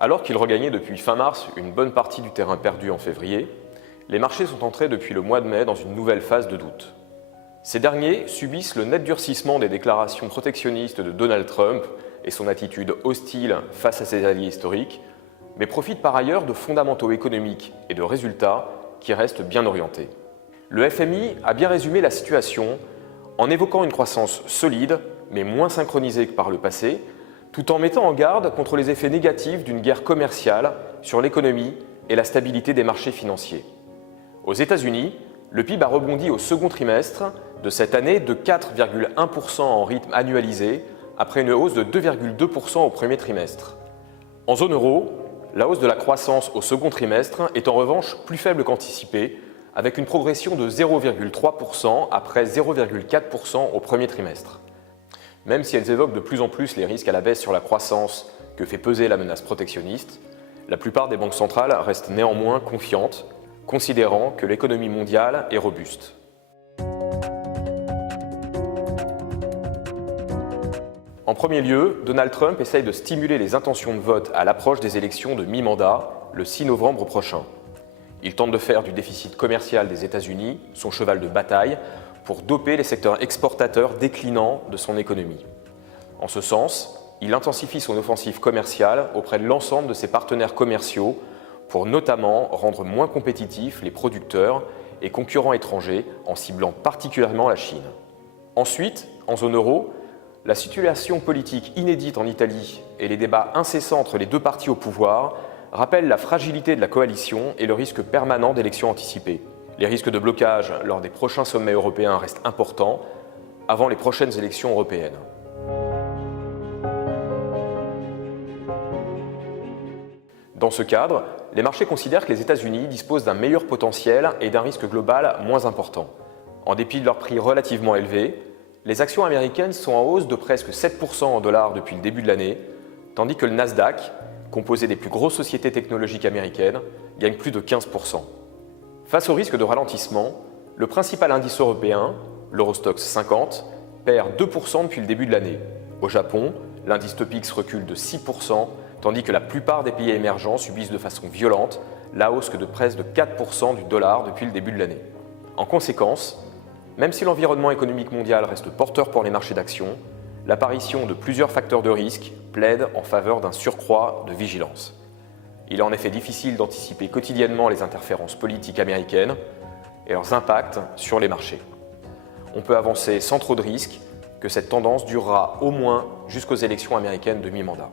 Alors qu'ils regagnaient depuis fin mars une bonne partie du terrain perdu en février, les marchés sont entrés depuis le mois de mai dans une nouvelle phase de doute. Ces derniers subissent le net durcissement des déclarations protectionnistes de Donald Trump et son attitude hostile face à ses alliés historiques, mais profitent par ailleurs de fondamentaux économiques et de résultats qui restent bien orientés. Le FMI a bien résumé la situation en évoquant une croissance solide, mais moins synchronisée que par le passé, tout en mettant en garde contre les effets négatifs d'une guerre commerciale sur l'économie et la stabilité des marchés financiers. Aux États-Unis, le PIB a rebondi au second trimestre de cette année de 4,1% en rythme annualisé, après une hausse de 2,2% au premier trimestre. En zone euro, la hausse de la croissance au second trimestre est en revanche plus faible qu'anticipée, avec une progression de 0,3% après 0,4% au premier trimestre. Même si elles évoquent de plus en plus les risques à la baisse sur la croissance que fait peser la menace protectionniste, la plupart des banques centrales restent néanmoins confiantes, considérant que l'économie mondiale est robuste. En premier lieu, Donald Trump essaye de stimuler les intentions de vote à l'approche des élections de mi-mandat, le 6 novembre prochain. Il tente de faire du déficit commercial des États-Unis son cheval de bataille pour doper les secteurs exportateurs déclinants de son économie. En ce sens, il intensifie son offensive commerciale auprès de l'ensemble de ses partenaires commerciaux pour notamment rendre moins compétitifs les producteurs et concurrents étrangers en ciblant particulièrement la Chine. Ensuite, en zone euro, la situation politique inédite en Italie et les débats incessants entre les deux partis au pouvoir rappellent la fragilité de la coalition et le risque permanent d'élections anticipées. Les risques de blocage lors des prochains sommets européens restent importants avant les prochaines élections européennes. Dans ce cadre, les marchés considèrent que les États-Unis disposent d'un meilleur potentiel et d'un risque global moins important. En dépit de leur prix relativement élevé, les actions américaines sont en hausse de presque 7% en dollars depuis le début de l'année, tandis que le Nasdaq, composé des plus grosses sociétés technologiques américaines, gagne plus de 15%. Face au risque de ralentissement, le principal indice européen, l'Eurostoxx 50, perd 2% depuis le début de l'année. Au Japon, l'indice Topix recule de 6%, tandis que la plupart des pays émergents subissent de façon violente la hausse de presque de 4% du dollar depuis le début de l'année. En conséquence, même si l'environnement économique mondial reste porteur pour les marchés d'actions, l'apparition de plusieurs facteurs de risque plaide en faveur d'un surcroît de vigilance. Il est en effet difficile d'anticiper quotidiennement les interférences politiques américaines et leurs impacts sur les marchés. On peut avancer sans trop de risques que cette tendance durera au moins jusqu'aux élections américaines de mi-mandat.